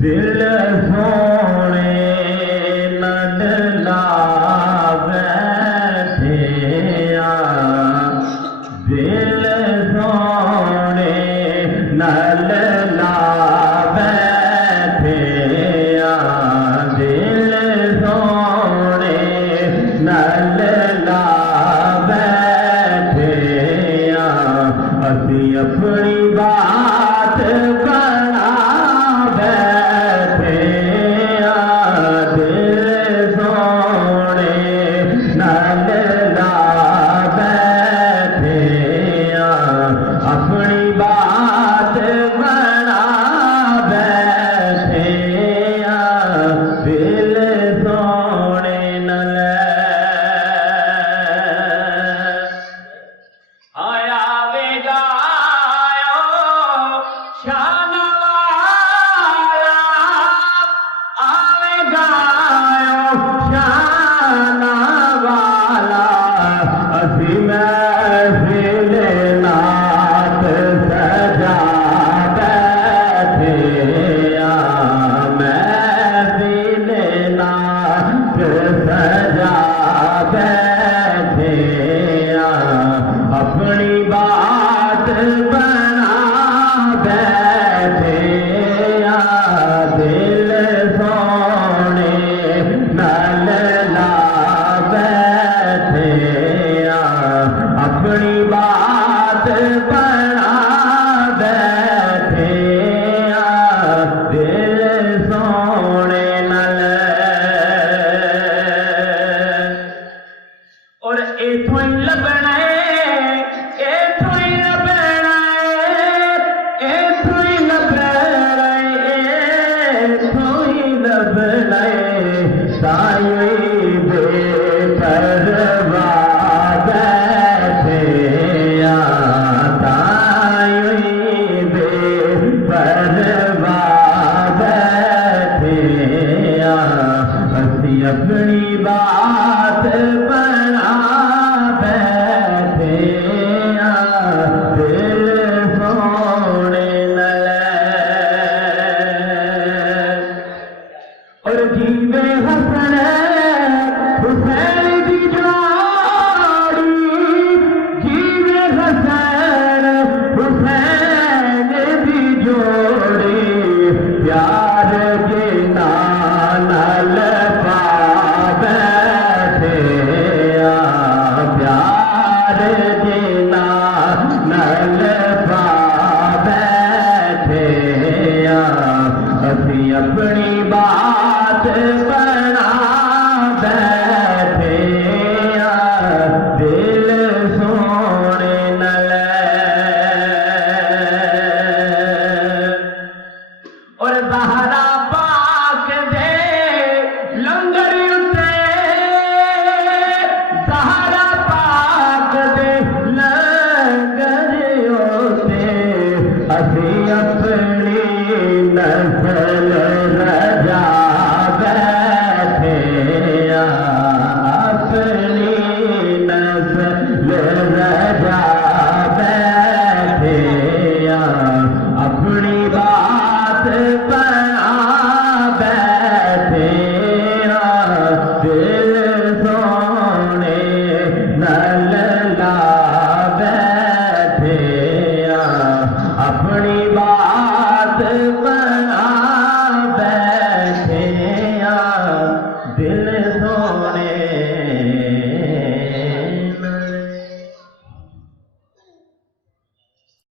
दिल सोने नद लागे दिल सोने नल लागे दिल सोने नल लागे असी अपनी बात बना बैठे दिल सोने नल ला बैठे अपनी बात बना बैठे दिल सोने नल आया वेगा शान वाला आवेगा शान वाला असी महफिल नात सजा बैठे महफिल नात सजा बैठे अपनी बात बना बैठे दिल सोने नल ला बैठे अपनी बात बना बैठे दिल सोने नल और इथों ही लभना इथों ही लभना इथों ही लभना इथों ही लभना साई बेपरवा बैठे ताई बेपरवा बैठे असी अपनी बात बना बैठे दिल सोने नल और जीवे हसन हुसैन की जोड़ी जीवे हसन हुसैन की जोड़ी प्यार के नाल पा बैठे प्यार के नाल पा बैठे असी अपनी बात बना बैठे दिल सोने नल और ज़हरा पाक दे लंगर उते ज़हरा पाक दे लंगर उते असी अपनी नस्ल रजा बैठे अपनी नस्ल रजा बैठे अपनी बात बना